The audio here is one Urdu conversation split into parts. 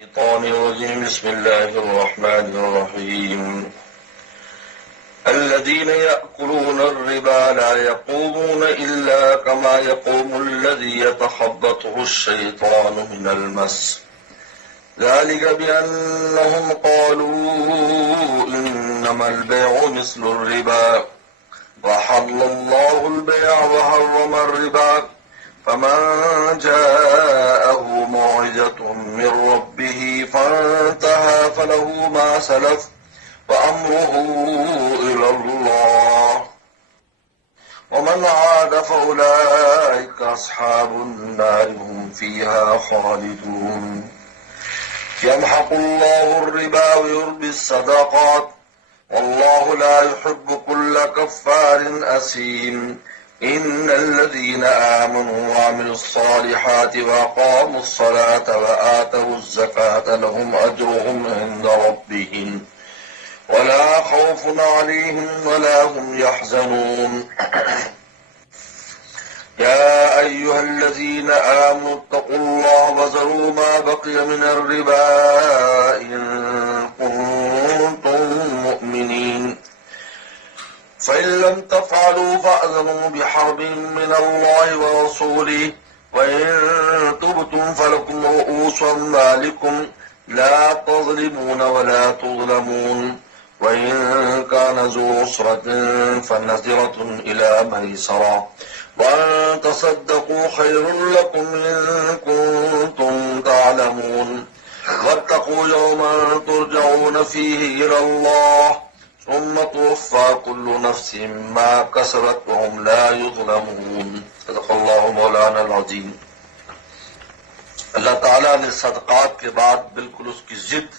الشيطان الرجيم. بسم الله الرحمن الرحيم. الذين يأكلون الربا لا يقومون إلا كما يقوم الذي يتخبطه الشيطان من المس، ذلك بأنهم قالوا إنما البيع مثل الربا وحل الله البيع وحرم الربا، فمن جاءه موعظة من ربه فانتهى فله ما سلف وأمره إلى الله ومن عاد فأولئك أصحاب النار هم فيها خالدون. يمحق الله الربا ويربي الصدقات والله لا يحب كل كفار أثيم. إن الذين آمنوا وعملوا الصالحات وأقاموا الصلاة وآتوا الزكاة لهم أجرهم عند ربهم ولا خوف عليهم ولا هم يحزنون. يا أيها الذين آمنوا اتقوا الله وذروا ما بقي من الربا إن كنتم مؤمنين، فإن لم تفعلوا فأذنوا بحرب من الله ورسوله وإن تبتم فلكم رؤوس أموالكم لا تظلمون ولا تظلمون، وإن كان ذو عسرة فنظرة إلى ميسرة وأن تصدقوا خير لكم إن كنتم تعلمون. واتقوا يوما ترجعون فيه إلى الله ثم توفى كل نفس ما كسبت وهم لا يظلمون. صدق اللہ مولانا العظیم. اللہ تعالیٰ نے صدقات کے بعد بالکل اس کی ضد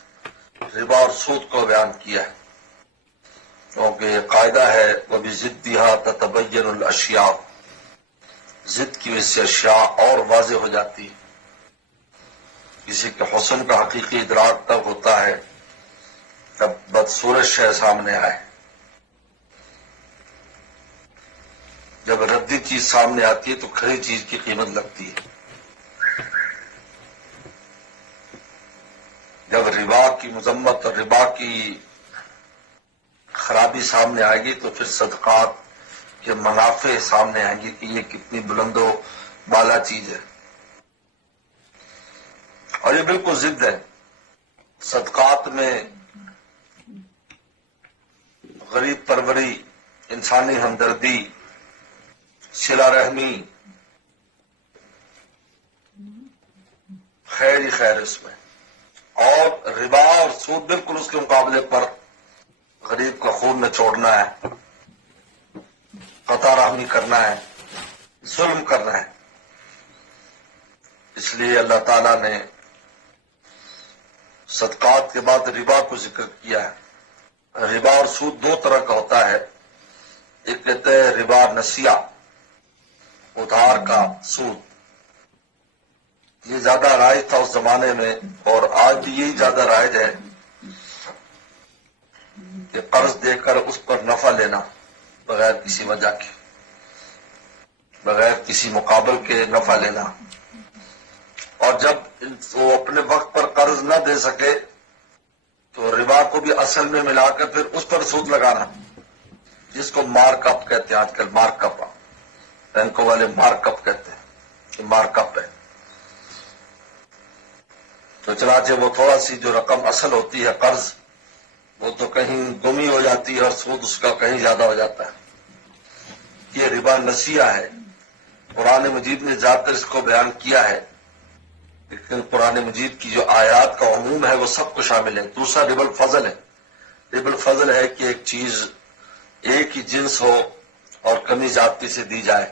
ربا اور سود کو بیان کیا ہے، کیونکہ یہ قاعدہ ہے وَبِضِدِّهَا تَتَبَيَّنُ الْأَشْيَاءُ، ضد کی وجہ سے اشیاء اور واضح ہو جاتی ہے. کسی کے حسن کا حقیقی ادراک تب ہوتا ہے جب بدصورت شے سامنے آئے. جب ردی چیز سامنے آتی ہے تو کھری چیز کی قیمت لگتی ہے. جب ربا کی مذمت اور ربا کی خرابی سامنے آئے گی تو پھر صدقات کے منافع سامنے آئیں گے کہ یہ کتنی بلند و بالا چیز ہے. اور یہ بالکل ضد ہے. صدقات میں غریب پروری، انسانی ہمدردی، صلہ رحمی، خیر ہی خیر اس میں. اور ربا اور سود بالکل اس کے مقابلے پر غریب کا خون نچوڑنا ہے، قطع رحمی کرنا ہے، ظلم کرنا ہے. اس لیے اللہ تعالیٰ نے صدقات کے بعد ربا کو ذکر کیا ہے. ربا اور سود دو طرح کا ہوتا ہے. ایک کہتے ہیں ربا نسیہ، ادھار کا سود. یہ زیادہ رائج تھا اس زمانے میں اور آج بھی یہی زیادہ رائج ہے کہ قرض دے کر اس پر نفع لینا بغیر کسی وجہ کے، بغیر کسی مقابل کے نفع لینا. اور جب وہ اپنے وقت پر قرض نہ دے سکے تو ربا کو بھی اصل میں ملا کر پھر اس پر سود لگانا، جس کو مارک اپ کہتے ہیں. آج کل مارک اپ، بینکوں والے مارک اپ کہتے ہیں کہ مارک اپ ہے. تو چنانچہ وہ تھوڑا سی جو رقم اصل ہوتی ہے قرض، وہ تو کہیں گمی ہو جاتی ہے اور سود اس کا کہیں زیادہ ہو جاتا ہے. یہ ربا نسیہ ہے. قرآن مجید نے زیادہ تر اس کو بیان کیا ہے، لیکن قرآن مجید کی جو آیات کا عموم ہے وہ سب کو شامل ہے. دوسرا ربا الفضل ہے. ربا الفضل ہے کہ ایک چیز ایک ہی جنس ہو اور کمی زیادتی سے دی جائے.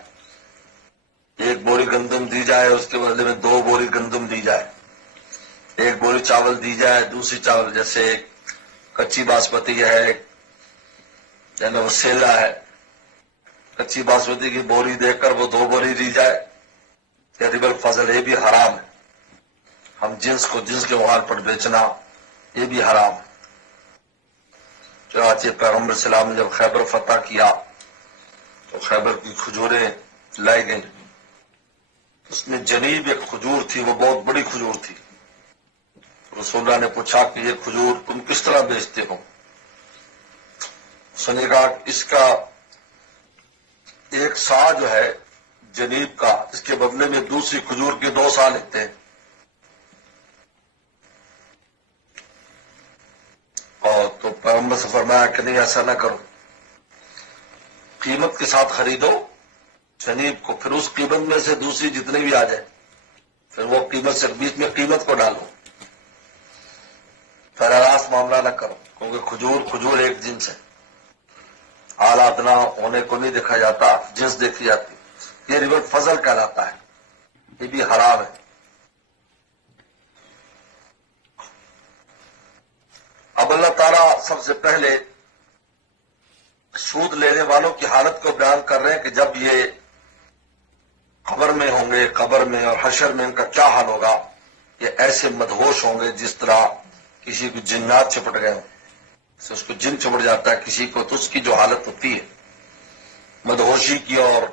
ایک بوری گندم دی جائے، اس کے بدلے میں 2 بوری گندم دی جائے. ایک بوری چاول دی جائے، دوسری چاول، جیسے ایک کچی باسمتی ہے، یعنی وہ سیلا ہے، کچی باسمتی کی بوری دے کر وہ 2 بوری دی جائے. یہ ربا الفضل، یہ بھی حرام ہے. ہم جنس کو جنس کے وہاں پر بیچنا یہ بھی حرام ہے. چنانچہ پیغمبر صلی اللہ علیہ وسلم نے جب خیبر فتح کیا تو خیبر کی کھجوریں لائی گئیں. اس میں جنیب ایک کھجور تھی، وہ بہت بڑی کھجور تھی. رسول اللہ نے پوچھا کہ یہ کھجور تم کس طرح بیچتے ہو؟ اس نے کہا اس کا ایک سا جو ہے جنیب کا، اس کے بدلے میں دوسری کھجور کے 2 سا لیتے ہیں، اور تو پیغمبر سے فرمایا کہ نہیں ایسا نہ کرو، قیمت کے ساتھ خریدو جنیب کو، پھر اس قیمت میں سے دوسری جتنی بھی آ جائے پھر وہ قیمت سے بیچ میں قیمت کو ڈالو، پھر راست معاملہ نہ کرو، کیونکہ کھجور ایک جنس ہے، اعلی ادنا ہونے کو نہیں دیکھا جاتا، جنس دیکھی جاتی، یہ ربا فضل کہلاتا ہے، یہ بھی حرام ہے۔ اب اللہ تعالیٰ سب سے پہلے سود لینے والوں کی حالت کو بیان کر رہے ہیں کہ جب یہ قبر میں ہوں گے، قبر میں اور حشر میں ان کا کیا حال ہوگا، یہ ایسے مدہوش ہوں گے جس طرح کسی کو جنات چپٹ گئے ہوں، اس کو جن چپٹ جاتا ہے کسی کو، تو اس کی جو حالت ہوتی ہے مدہوشی کی اور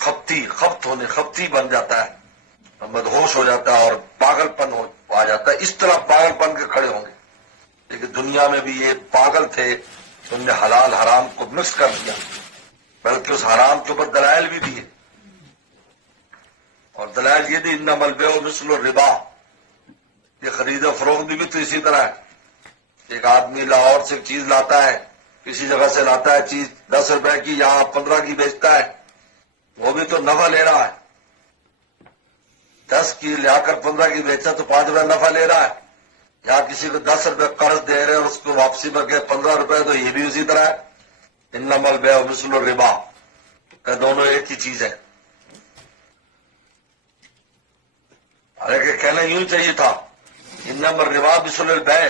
خپتی بن جاتا ہے، مدہوش ہو جاتا ہے اور پاگل پن آ جاتا ہے، اس طرح پاگل پن کے کھڑے ہوں گے۔ لیکن دنیا میں بھی یہ پاگل تھے، تم نے حلال حرام کو مکس کر دیا، بلکہ اس حرام کے اوپر دلائل بھی دیے، اور دلائل یہ دی انما البیع مثل الربا، یہ خرید و فروخت بھی تو اسی طرح ہے۔ ایک آدمی لاہور سے چیز لاتا ہے، کسی جگہ سے لاتا ہے چیز 10 روپے کی، یہاں 15 کی بیچتا ہے، وہ بھی تو نفع لے رہا ہے، 10 کی لے کر 15 کی بیچتا تو 5 روپے نفع لے رہا ہے، یا کسی کو 10 روپے قرض دے رہے ہیں اس کو واپسی پر کے 15 روپے، تو یہ بھی اسی طرح ہے، انما البیع مثل الربا، کہ دونوں ایک ہی چیز ہے۔ حالانکہ کہنا یوں چاہیے تھا انما الربا مثل البیع،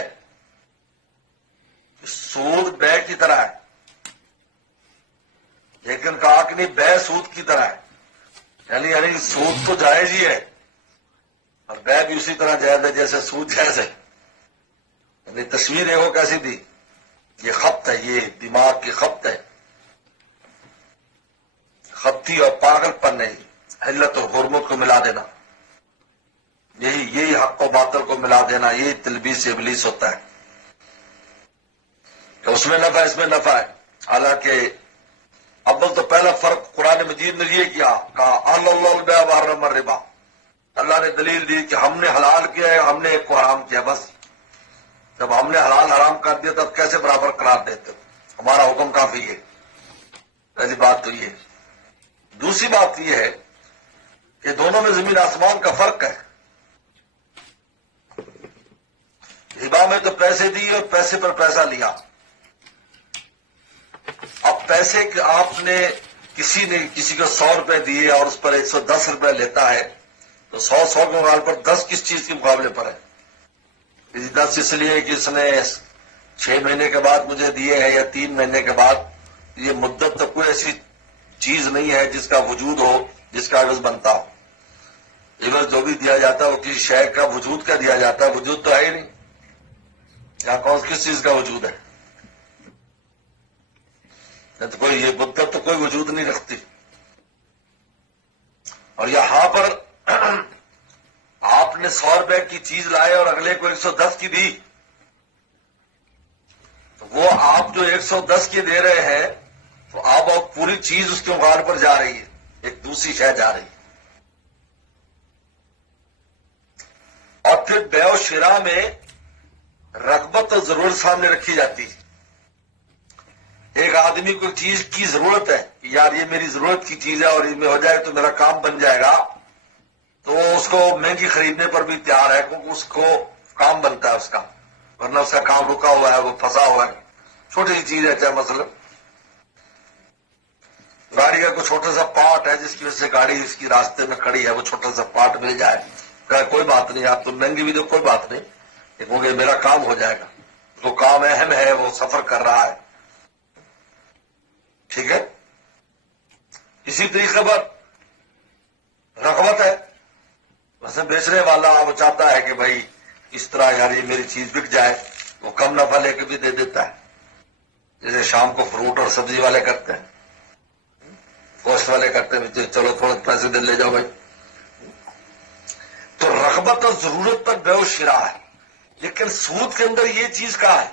سود بے کی طرح ہے، لیکن کہا کہ نہیں بے سود کی طرح ہے، یعنی سود تو جائز ہی ہے اور بے بھی اسی طرح جائز ہے جیسے سود جائز ہے۔ یعنی تصویر ہے وہ کیسی دی، یہ خبط ہے، یہ دماغ کی خبط ہے، خبتی اور پاگل پن نہیں، حلت اور حرمت کو ملا دینا، یہی حق و باطل کو ملا دینا، یہی تلبیس ابلیس ہوتا ہے کہ اس میں نفع اس میں نفع ہے۔ حالانکہ اول تو پہلا فرق قرآن مجید نے یہ کیا، کہا احل اللہ البیع وحرم الربا، اللہ نے دلیل دی کہ ہم نے حلال کیا ہے، ہم نے ایک کو حرام کیا، بس جب ہم نے حلال حرام کر دیا تب کیسے برابر قرار دیتے ہو، ہمارا حکم کافی ہے۔ پہلی بات تو یہ، دوسری بات یہ ہے کہ دونوں میں زمین آسمان کا فرق ہے۔ ربا میں تو پیسے دیے اور پیسے پر پیسہ لیا، اب پیسے کہ آپ نے کسی کو 100 روپے دیے اور اس پر 110 روپے لیتا ہے، تو 100 کے مقابلے پر 10 کس چیز کے مقابلے پر ہے؟ 10 اس لیے کہ اس نے 6 مہینے کے بعد مجھے دیے ہیں یا 3 مہینے کے بعد، یہ مدت تو کوئی ایسی چیز نہیں ہے جس کا وجود ہو، جس کا عوض بنتا ہو۔ عوض جو بھی دیا جاتا ہے وہ کسی شے کا وجود کا دیا جاتا ہے، وجود تو ہے ہی نہیں، یہاں کس چیز کا وجود ہے؟ تو کوئی یہ مدت تو کوئی وجود نہیں رکھتی، اور یہاں پر آپ نے 100 روپے کی چیز لائے اور اگلے کو 110 کی دی، تو وہ آپ جو 110 کی دے رہے ہیں تو آپ پوری چیز اس کے مقابلے پر جا رہی ہے، ایک دوسری شے جا رہی ہے۔ اور پھر بیع و شراء میں رغبت اور ضرورت سامنے رکھی جاتی ہے۔ ایک آدمی کو چیز کی ضرورت ہے کہ یار یہ میری ضرورت کی چیز ہے اور یہ میں ہو جائے تو میرا کام بن جائے گا، تو اس کو مہنگی خریدنے پر بھی تیار ہے کیونکہ اس کو کام بنتا ہے اس کا، ورنہ اس کا کام رکا ہوا ہے، وہ پھنسا ہوا ہے۔ چھوٹی سی چیز ہے، چاہے مثلا گاڑی کا کوئی چھوٹا سا پارٹ ہے جس کی وجہ سے گاڑی اس کی راستے میں کھڑی ہے، وہ چھوٹا سا پارٹ مل جائے، کوئی بات نہیں، آپ تو مہنگی بھی دو کوئی بات نہیں، کیونکہ میرا کام ہو جائے گا، وہ کام اہم ہے، وہ سفر کر رہا ہے، ٹھیک ہے۔ اسی طریقے پر رغبت ہے، ویسے بیچنے والا وہ چاہتا ہے کہ بھائی اس طرح یار یہ میری چیز بک جائے، وہ کم نفع لے کے بھی دے دیتا ہے، جیسے شام کو فروٹ اور سبزی والے کرتے ہیں، گوشت والے کرتے ہیں، چلو تھوڑے پیسے دے لے جاؤ بھائی۔ تو رغبت اور ضرورت پر بے و شرا ہے، لیکن سود کے اندر یہ چیز کہاں ہے؟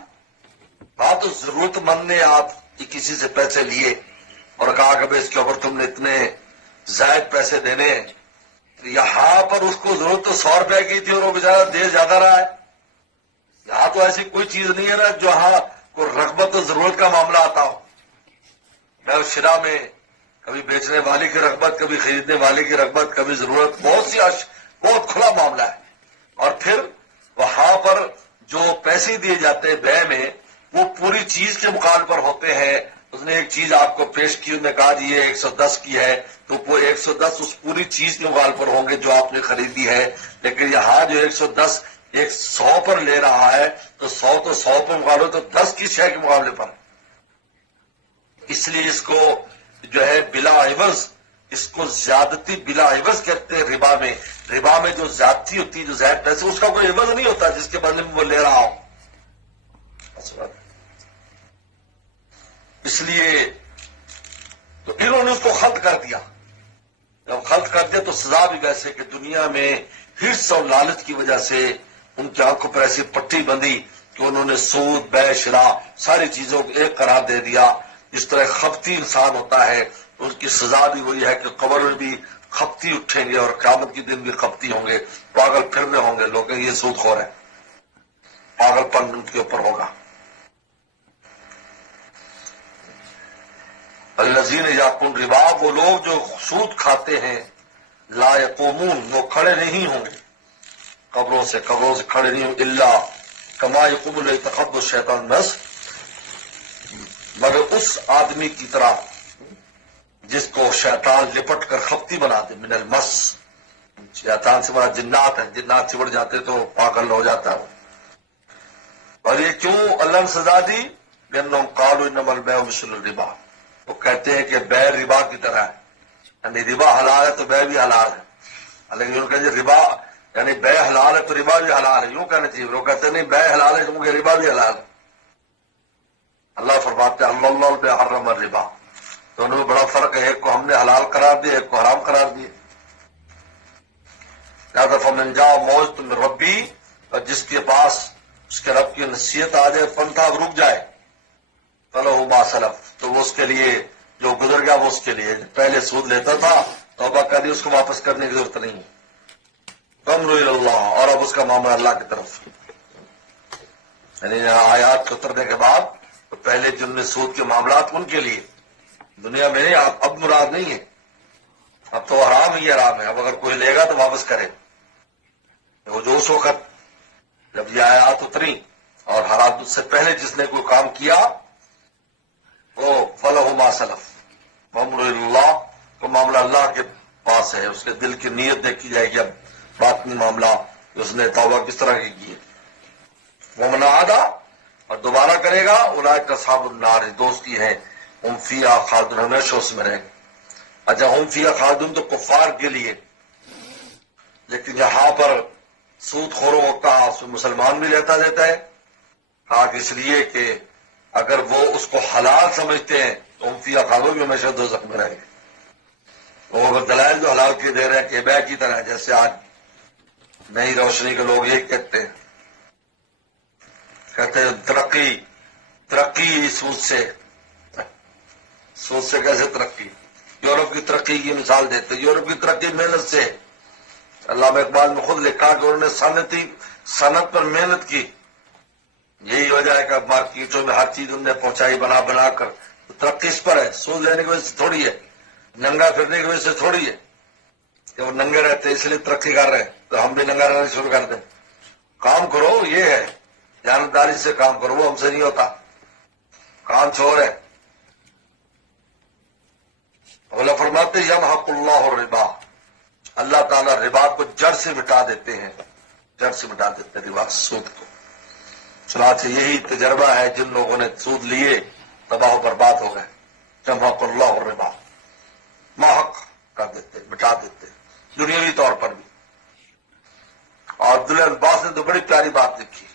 بات تو ضرورت مند نے آپ کسی سے پیسے لیے اور کہا کہ بھائی اس کے اوپر تم نے اتنے زائد پیسے دینے ہیں، یہاں پر اس کو ضرورت تو 100 روپے کی تھی اور وہ بیچارہ دے زیادہ رہا ہے۔ یہاں تو ایسی کوئی چیز نہیں ہے نا جہاں کوئی رغبت اور ضرورت کا معاملہ آتا ہو۔ بے و شرا میں کبھی بیچنے والے کی رغبت، کبھی خریدنے والے کی رغبت، کبھی ضرورت، بہت کھلا معاملہ ہے۔ اور پھر وہاں پر جو پیسے دیے جاتے ہیں بے میں، وہ پوری چیز کے مقابلے پر ہوتے ہیں۔ اس نے ایک چیز آپ کو پیش کی، انہوں نے کہا جی یہ 110 کی ہے، تو وہ 110 اس پوری چیز کے مقابلے پر ہوں گے جو آپ نے خریدی ہے۔ لیکن یہاں جو 110 100 پر لے رہا ہے تو 100 پر مقابلے تو 10 کی شے کے مقابلے پر، اس لیے اس کو جو ہے بلا عوض، اس کو زیادتی بلا عوض کہتے ہیں ربا میں۔ ربا میں جو زیادتی ہوتی ہے، جو زائد پیسے، اس کا کوئی عوض نہیں ہوتا جس کے بدلے میں وہ لے رہا ہو۔ اس لیے تو انہوں نے اس کو خلط کر دیا۔ جب خلط کر دیا تو سزا بھی ویسے کہ دنیا میں حرص اور لالچ کی وجہ سے ان کی آنکھوں پر ایسی پٹی بندھی کہ انہوں نے سود، بے شرا، ساری چیزوں کو ایک قرار دے دیا۔ جس طرح خپتی انسان ہوتا ہے تو اس کی سزا بھی وہی ہے کہ قبر میں بھی خپتی اٹھیں گے اور قیامت کے دن بھی خپتی ہوں گے، پاگل پھرنے ہوں گے لوگ، یہ سود خور ہے، پاگل پن ان کے اوپر ہوگا۔ الذین یاکلون ربا، وہ لوگ جو سود کھاتے ہیں، لا یقومون، وہ کھڑے نہیں ہوں گے قبروں سے کھڑے نہیں ہوں گے، الا کما یقوم الذی یتخبطہ الشیطان من المس، مگر اس آدمی کی طرح جس کو شیطان لپٹ کر خپتی بنا دے، من المس، شیطان سے بڑا جنات ہے، جنات چبڑ جاتے تو پاگل ہو جاتا ہے۔ اور یہ کیوں اللہ نے سزا دی؟ بأنہم قالوا انما البیع مثل الربا، وہ کہتے ہیں کہ بے ربا کی طرح ہے، یعنی ربا حلال ہے تو بے بھی حلال ہے، لیکن یوں کہ ربا یعنی بے حلال ہے تو ربا بھی حلال ہے، یوں کہنا چاہیے۔ وہ کہتے نہیں بے حلال ہے کیونکہ ربا بھی حلال ہے۔ اللہ فرماتے ہیں اللہ البیع حرم الربا، دونوں میں بڑا فرق ہے، ایک کو ہم نے حلال قرار دیا، ایک کو حرام قرار دیا۔ لہذا فمن جاء موعظۃ من ربی، اور جس کے پاس اس کے رب کی نصیحت آ جائے، فنتہا رک جائے، فلہ ما سلف، تو وہ اس کے لیے جو گزر گیا وہ اس کے لیے، پہلے سود لیتا تھا توبہ کر دی، اس کو واپس کرنے کی ضرورت نہیں ہے۔ فامرؤ الی اللہ، اور اب اس کا معاملہ اللہ کی طرف، یعنی آیات کے اترنے کے بعد تو پہلے جن نے سود کے معاملات ان کے لیے دنیا میں نہیں، اب مراد نہیں ہے، اب تو حرام ہی حرام ہے، اب اگر کوئی لے گا تو واپس کرے۔ وہ جو اس وقت جب یہ آیات اتری اور حالات اس سے پہلے جس نے کوئی کام کیا وہ فلہ ما سلف، فامرؤ الی اللہ، تو معاملہ اللہ کے پاس ہے، اس کے دل کی نیت دیکھی جائے گی، اب باطنی معاملہ اس نے توبہ کس طرح کی ہے۔ ومن عاد، اور دوبارہ کرے گا، اولئک اصحاب النار، دوست کی ہیں، ہم فیہا خالدون، ہمیشہ اس میں رہیں گے۔ اچھا ہم فیہا خالدون تو کفار کے لیے، لیکن یہاں پر سود خوروں کو کہا، اس میں مسلمان بھی دیتا ہے، کہا کہ اس لیے کہ اگر وہ اس کو حلال سمجھتے ہیں تو ہم فیہا خالدون بھی ہمیشہ دوزخ میں رہیں گے۔ وہ دلائل جو حلال کے دے رہے ہیں کہ بے کی طرح، جیسے آج نئی روشنی کے لوگ یہ کہتے ہیں ترقی سود سے کیسے ترقی؟ یورپ کی ترقی کی مثال دیتے، یورپ کی ترقی محنت سے، علامہ اقبال نے خود لکھا کہ انہوں نے صنعت پر محنت کی، یہی وجہ ہے کہ اب مارکیٹوں میں ہر چیز انہوں نے پہنچائی بنا کر، ترقی اس پر ہے، سود لینے کی وجہ سے تھوڑی ہے، ننگا پھرنے کی وجہ سے تھوڑی ہے کہ وہ ننگے رہتے اس لیے ترقی کر رہے ہیں تو ہم بھی ننگا رہنا شروع کر دیں۔ کام کرو، یہ ہے جانبداری سے کام کرو، وہ ہم سے نہیں ہوتا، کام چھوڑ ہے۔ اللہ فرماتے یمحق اللہ الربا، اللہ تعالیٰ ربا کو جڑ سے مٹا دیتے ہیں، ربا سود کو۔ چنانچہ یہی تجربہ ہے جن لوگوں نے سود لیے تباہ و برباد ہو گئے۔ یمحق اللہ الربا، محق کر دیتے، مٹا دیتے، دنیاوی طور پر بھی۔ اور عبداللہ عباس نے تو بڑی پیاری بات لکھی،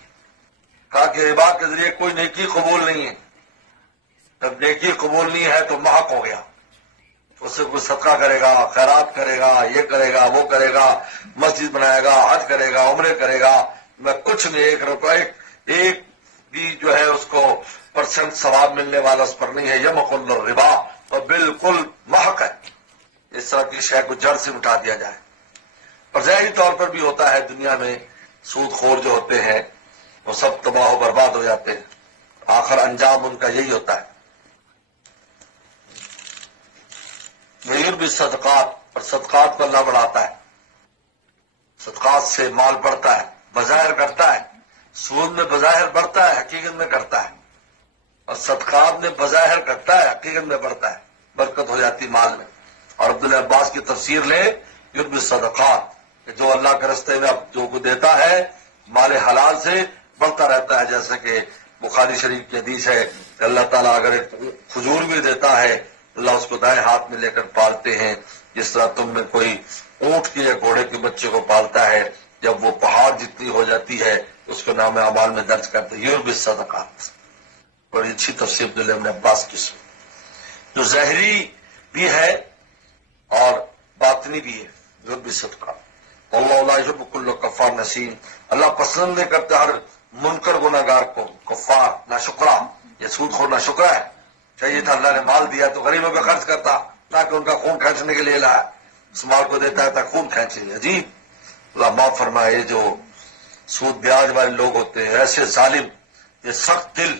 کہا کہ ربا کے ذریعے کوئی نیکی قبول نہیں ہے، جب نیکی قبول نہیں ہے تو محق ہو گیا، اس سے کوئی صدقہ کرے گا، خیرات کرے گا، یہ کرے گا، وہ کرے گا، مسجد بنائے گا، حج کرے گا، عمرے کرے گا، میں کچھ نہیں، ایک روپے ایک بھی جو ہے اس کو پرسنٹ ثواب ملنے والا اس پر نہیں ہے. یمحق الربا، اور بالکل محق ہے اس طرح کی شے کو جڑ سے مٹا دیا جائے. اور ظاہری طور پر بھی ہوتا ہے دنیا میں، سود خور جو ہوتے ہیں وہ سب تباہ و برباد ہو جاتے ہیں، آخر انجام ان کا یہی ہوتا ہے. غیر بھی صدقات، اور صدقات کو اللہ بڑھاتا ہے. صدقات سے مال بڑھتا ہے، بظاہر کرتا ہے. سود میں بظاہر بڑھتا ہے، حقیقت میں کرتا ہے. اور صدقات میں بظاہر کرتا ہے، حقیقت میں بڑھتا ہے، برکت ہو جاتی مال میں. اور عبداللہ عباس کی تفسیر لیں، یربی صدقات، کہ جو اللہ کے راستے میں جو کو دیتا ہے مال حلال سے بڑھتا رہتا ہے. جیسے کہ بخاری شریف کی حدیث ہے کہ اللہ تعالیٰ اگر ایک کھجور بھی دیتا ہے اللہ اس کو دائیں ہاتھ میں لے کر پالتے ہیں، جس طرح تم میں کوئی اونٹ کے یا گھوڑے کے بچے کو پالتا ہے، جب وہ پہاڑ جتنی ہو جاتی ہے اس کو نام اعمال میں درج کرتے. یربی صدقات، بڑی اچھی تفسیر عبداللہ ابن عباس کی سن، جو ظاہری بھی ہے اور باطنی بھی ہے. یربی صدقات. اللہ لا یحب کل کفار نسیم، اللہ پسند نہیں کرتا ہر منکر گناہگار کو، کفار ناشکرا. یہ سود خور ناشکرا ہے. چاہیے تھا اللہ نے مال دیا تو غریبوں پہ خرچ کرتا، تاکہ ان کا خون کھینچنے کے لیے لایا. اس مال کو دیتا ہے تاکہ خون کھینچے. عجیب. اللہ معاف فرمائے، جو سود بیاج والے لوگ ہوتے ہیں ایسے ظالم، یہ سخت دل.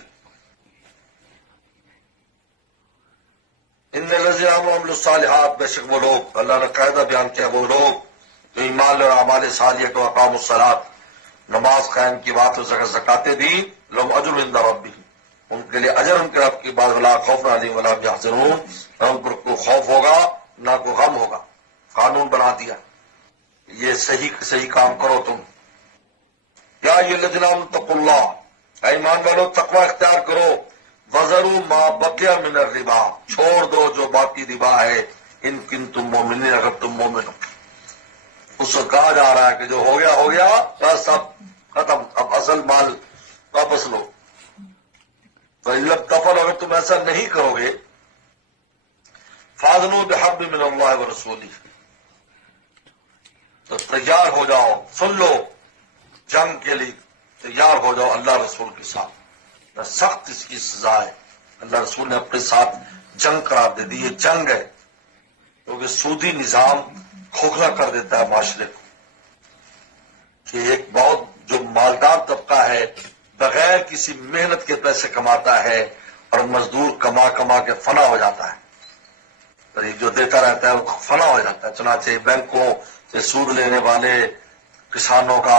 ان الذین آمنوا وعملوا الصالحات، بے شک وہ لوگ، اللہ نے قاعدہ بیان کیا، وہ لوگ جو ایمان اور اعمال صالحہ کو اقاموا الصلاۃ، نماز قائم کی، بات و زکاتیں دی، لهم اجر عند ربهم، ان کے لیے اجر ان کے رب کی بات، ولا خوف علیہم ولا هم يحزنون، نہ ان پر کوئی خوف ہوگا نہ کوئی غم ہوگا. قانون بنا دیا، یہ صحیح کام کرو تم. یا ایھا الذین آمنوا اتقوا اللہ، اے ایمان والو تقوی اختیار کرو. وذروا ما بقی من الربا، چھوڑ دو جو باقی ربا ہے، ان کنتم مؤمنین، اگر تم مومن ہو. اس کو کہا جا رہا ہے کہ جو ہو گیا بس اب ختم، اب اصل مال واپس لو. تو علم تفل، اگر تم ایسا نہیں کرو گے، فاذنوا بحرب من اللہ ورسولہ، تو تیار ہو جاؤ، سن لو، جنگ کے لیے تیار ہو جاؤ اللہ رسول کے ساتھ. سخت اس کی سزا ہے. اللہ رسول نے اپنے ساتھ جنگ قرار دے دی. یہ جنگ ہے کیونکہ سودی نظام کھوکھلا کر دیتا ہے معاشرے کو، کہ ایک بہت جو مالدار طبقہ ہے بغیر کسی محنت کے پیسے کماتا ہے، اور مزدور کما کما کے فنا ہو جاتا ہے. جو دیتا رہتا ہے وہ فنا ہو جاتا ہے. چنانچہ بینکوں سے سود لینے والے کسانوں کا،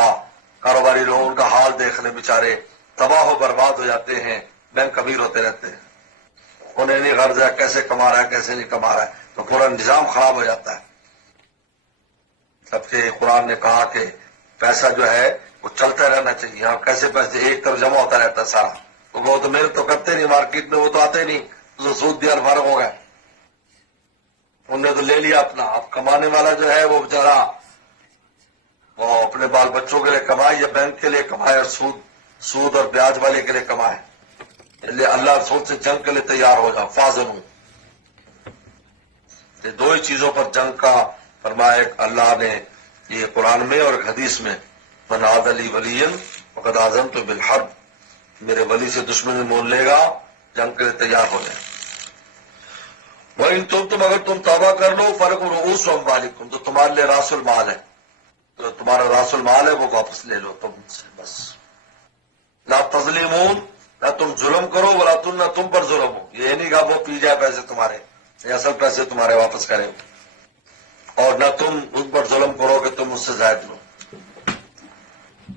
کاروباری لوگوں کا حال دیکھ لیں، بیچارے تباہ و برباد ہو جاتے ہیں. بینک امیر ہوتے رہتے ہیں، انہیں نہیں غرض ہے کیسے کما رہا ہے کیسے نہیں کما رہا ہے، تو پورا نظام خراب ہو جاتا ہے. جبکہ قرآن نے کہا کہ پیسہ جو ہے وہ چلتا رہنا چاہیے. اور کیسے پیسے ایک طرف جمع ہوتا رہتا ہے سارا، تو وہ تو محنت تو کرتے نہیں مارکیٹ میں، وہ تو آتے نہیں، تو سود دیا فارغ ہو گئے، انہوں نے تو لے لیا اپنا. اب کمانے والا جو ہے وہ بیچارہ وہ اپنے بال بچوں کے لیے کمائے یا بینک کے لیے کمائے، اور سود اور بیاج والے کے لیے کمائے. اللہ رسول سے جنگ کے لیے تیار ہو جاؤ. فاضل، یہ دو ہی چیزوں پر جنگ کا فرمایا. ایک اللہ نے یہ قرآن میں اور ایک حدیث میں، من عاد لی ولی فقد آذنت بالحرب، میرے ولی سے دشمنی مول لے گا، جنگ کے لیے تیار ہو جائے. وَإِن تُبْتُمْ، اگر تم توبہ کر لو، فَلَكُمْ رُءُوسُ أَمْوَالِكُمْ، تو تمہارے لیے راس المال ہے، تو تمہارا راس المال ہے وہ واپس لے لو تم سے بس. لا تظلمون، نہ تم ظلم کرو، ولا تم، نہ تم پر ظلم ہو. یہ نہیں کہا وہ پی جائے پیسے تمہارے، یہ اصل پیسے تمہارے واپس کرے، اور نہ تم ان پر ظلم کرو کہ تم اس سے زائد لو.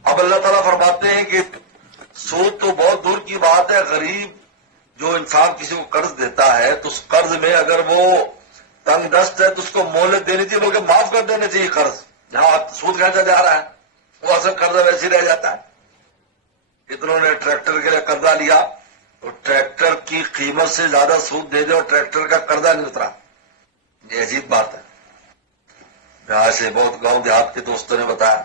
اب اللہ تعالیٰ فرماتے ہیں کہ سود تو بہت دور کی بات ہے. غریب جو انسان کسی کو قرض دیتا ہے تو اس قرض میں اگر وہ تنگ دست ہے تو اس کو مہلت دینی چاہیے، بلکہ معاف کر دینا چاہیے قرض. جہاں سود کھینچا جا رہا ہے وہ اصل قرضہ ویسے ہی رہ جاتا ہے. اتنوں نے ٹریکٹر کے لیے قرضہ لیا تو ٹریکٹر کی قیمت سے زیادہ سود دے دے اور ٹریکٹر کا قرضہ نہیں اترا. یہ عجیب بات ہے. یہاں سے بہت گاؤں دیہات کے دوستوں نے بتایا.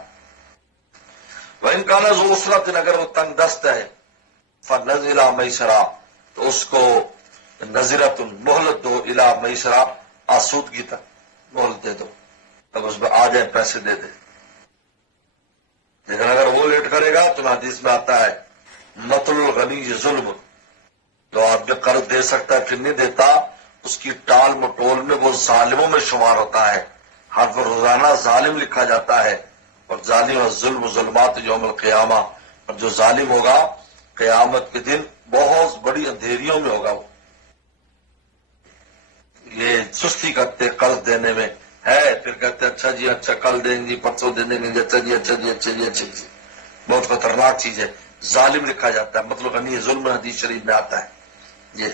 وَإِن كَانَ ذُو عُسْرَةٍ، اگر وہ تنگ دست ہے، فَنَظِرَةٌ إِلَىٰ مَيْسَرَةٍ، تو اس کو نظرۃ مہلت دو، الی میسرہ، آسودگی تک مہلت دے دو، تب اس میں آ جائیں پیسے دے دے. لیکن اگر وہ لیٹ کرے گا تو حدیث میں آتا ہے مطل الغنی ظلم، جو آدمی قرض دے سکتا ہے پھر نہیں دیتا، اس کی ٹال مٹول میں وہ ظالموں میں شمار ہوتا ہے. ہر روزانہ ظالم لکھا جاتا ہے، اور ظالم اور ظلم ظلمات یوم القیامہ، اور جو ظالم ہوگا قیامت کے دن بہت بڑی اندھیریوں میں ہوگا. وہ یہ سستی کرتے قرض دینے میں ہے، پھر کہتے اچھا جی اچھا کل دیں گے، پرسوں دیں گے، اچھا جی اچھا جی اچھا جی اچھا جی. بہت خطرناک چیز ہے. ظالم لکھا جاتا ہے، مطلب غنی ظلم حدیث شریف میں آتا ہے. یہ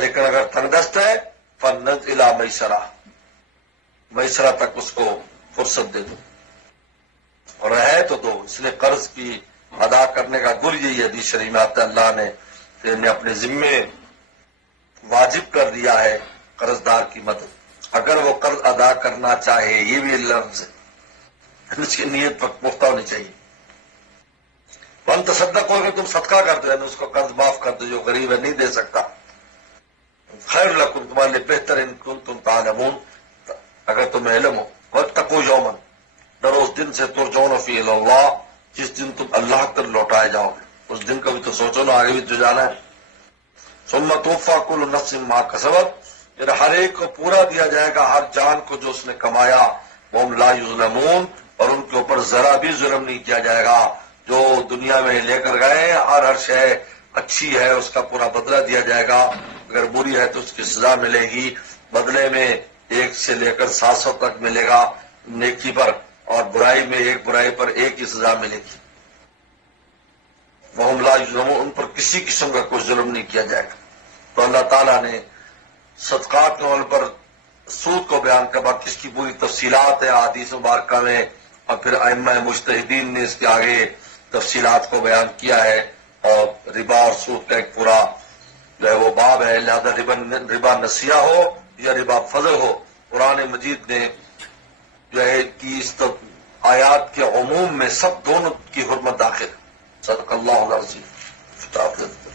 لیکن اگر تنگ دست ہے فنز الی میسرہ، میسرہ تک اس کو فرصت دے دو، اور ہے تو دو. اس لیے قرض کی ادا کرنے کا گر یہی حدیث شریف میں آتا ہے، اللہ نے اپنے ذمے واجب کر دیا ہے قرض دار کی مدد. اگر وہ قرض ادا کرنا چاہے، یہ بھی لفظ ہے، اس کی نیت پختہ ہونی چاہیے. ون تصدق ہو کہ تم صدقہ کر دو، یعنی اس کو قرض معاف کر دو جو غریب ہے نہیں دے سکتا. خیر لکم، تمہارے لیے بہتر ان کنتم تعلمون، اگر تمہیں علم ہو. واتقوا یوما، ڈرو اس دن سے ترجعون فیہ الی اللہ، جس دن تم اللہ تک لوٹائے جاؤ گے. اس دن کا بھی تو سوچو نا، آگے بھی تو جانا ہے. ثم توفی کل نفس ما کسبت، پھر ہر ایک کو پورا دیا جائے گا، ہر جان کو جو اس نے کمایا. وہم لا یظلمون، اور ان کے اوپر ذرا بھی ظلم نہیں کیا جائے گا. جو دنیا میں لے کر گئے ہر شے اچھی ہے اس کا پورا بدلہ دیا جائے گا، اگر بری ہے تو اس کی سزا ملے گی. بدلے میں 1 سے لے کر 700 تک ملے گا نیکی پر، اور برائی میں ایک برائی پر 1 کی سزا ملے گی. وہم لا یظلمون، ان پر کسی قسم کا کوئی ظلم نہیں کیا جائے گا. تو اللہ تعالیٰ نے صدقات کے عمل پر سود کو بیان کر بعد اس کی پوری تفصیلات ہے احادیث مبارکہ میں، اور پھر ائمہ مجتہدین نے اس کے آگے تفصیلات کو بیان کیا ہے. اور ربا اور سود کا ایک پورا جو ہے وہ باب ہے. لہذا ربا نسیہ ہو یا ربا فضل ہو، قرآن مجید نے جو ہے کہ اس آیات کے عموم میں سب دونوں کی حرمت داخل. صدق اللہ العظیم.